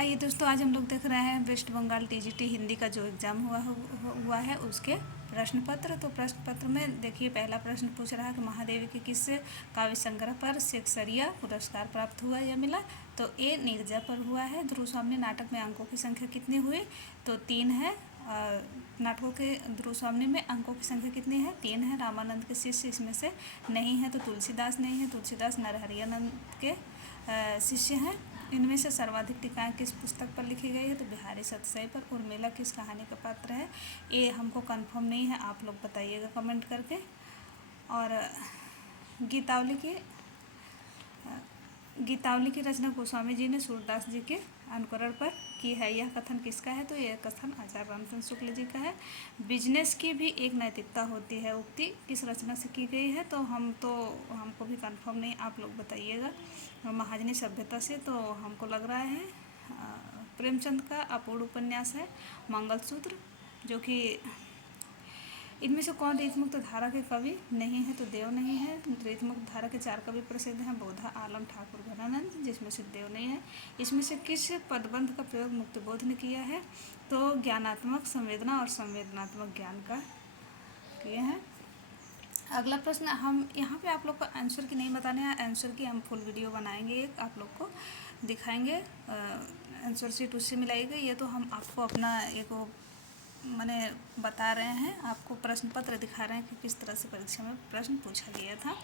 आइए दोस्तों, आज हम लोग देख रहे हैं वेस्ट बंगाल टीजीटी हिंदी का जो एग्ज़ाम हुआ है उसके प्रश्न पत्र। तो प्रश्न पत्र में देखिए, पहला प्रश्न पूछ रहा है कि महादेवी के किस काव्य संग्रह पर शेक्सपियर पुरस्कार प्राप्त हुआ या मिला। तो ए नीरजा पर हुआ है। ध्रुव स्वामी नाटक में अंकों की संख्या कितनी हुई? तो 3 है। नाटकों के ध्रुव स्वामी में अंकों की संख्या कितनी है? 3 है। रामानंद के शिष्य इसमें से नहीं है, तो तुलसीदास नहीं है। तुलसीदास नरहरियानंद के शिष्य हैं। इनमें से सर्वाधिक टीकाएँ किस पुस्तक पर लिखी गई है? तो बिहारी सतसई पर। उर्मिला किस कहानी का पात्र है? ये हमको कंफर्म नहीं है, आप लोग बताइएगा कमेंट करके। और गीतावली की रचना गोस्वामी जी ने सूरदास जी के अनुकरण पर की है। यह कथन किसका है? तो यह कथन आचार्य रामचंद्र शुक्ल जी का है। बिजनेस की भी एक नैतिकता होती है, उक्ति किस रचना से की गई है? तो हमको भी कंफर्म नहीं, आप लोग बताइएगा। महाजनी सभ्यता से, तो हमको लग रहा है प्रेमचंद का अपूर्ण उपन्यास है मंगलसूत्र, जो कि इनमें से कौन रीतमुक्त धारा के कवि नहीं है? तो देव नहीं है। रीतमुक्त धारा के 4 कवि प्रसिद्ध हैं, बोधा, आलम, ठाकुर, घनानंद, जिसमें से देव नहीं है। इसमें से किस पदबंध का प्रयोग मुक्तबोध ने किया है? तो ज्ञानात्मक संवेदना और संवेदनात्मक ज्ञान का किए हैं। अगला प्रश्न, हम यहाँ पे आप लोग को आंसर की नहीं बताने हैं, आंसर की हम फुल वीडियो बनाएंगे, एक आप लोग को दिखाएंगे। आंसर शीट उससे मिलाई गई। ये तो हम आपको अपना एक मैंने बता रहे हैं, आपको प्रश्न पत्र दिखा रहे हैं कि किस तरह से परीक्षा में प्रश्न पूछा गया था।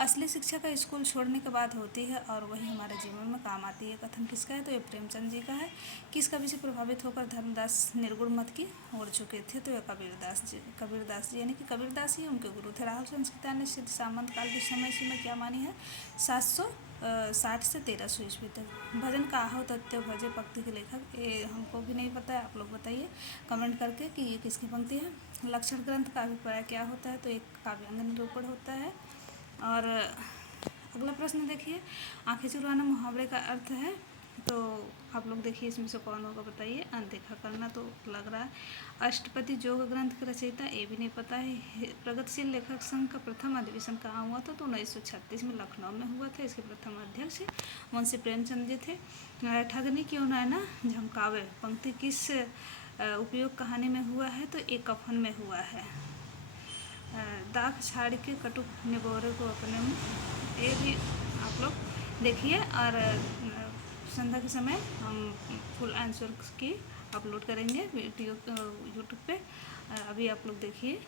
असली शिक्षा का स्कूल छोड़ने के बाद होती है और वही हमारे जीवन में काम आती है। कथन किसका है? तो ये प्रेमचंद जी का है। किस कवि से प्रभावित होकर धर्मदास निर्गुण मत की ओर झुके थे? तो ये कबीरदास जी यानी कि कबीरदास ही उनके गुरु थे। राहुल संस्कृता ने सिद्ध सामंत काल की समय सीमा क्या मानी है? 760 से 1300 ईस्वी तक। भजन का आहो तत्व भजे पंक्ति के लेखक, ये हमको भी नहीं पता है, आप लोग बताइए कमेंट करके कि ये किसकी पंक्ति है। लक्षण ग्रंथ का अभिप्राय क्या होता है? तो एक काव्यांग निरूपण होता है। और अगला प्रश्न देखिए, आंखें चुराना मुहावरे का अर्थ है। तो आप लोग देखिए इसमें से कौन होगा बताइए। अनदेखा करना तो लग रहा है। अष्टपदी जोग ग्रंथ के रचयिता, ये भी नहीं पता है। प्रगतिशील लेखक संघ का प्रथम अधिवेशन कहाँ हुआ था? तो 1936 में लखनऊ में हुआ था। इसके प्रथम अध्यक्ष मुंशी प्रेमचंद जी थे। ठगनी क्यों नैना झमकावे पंक्ति किस उपयोग कहानी में हुआ है? तो एक कफन में हुआ है। दाख छाड़ के कटुक निगोरे को अपने में, ये भी आप लोग देखिए। और संध्या के समय हम फुल आंसर की अपलोड करेंगे वीडियो यूट्यूब पे। अभी आप लोग देखिए।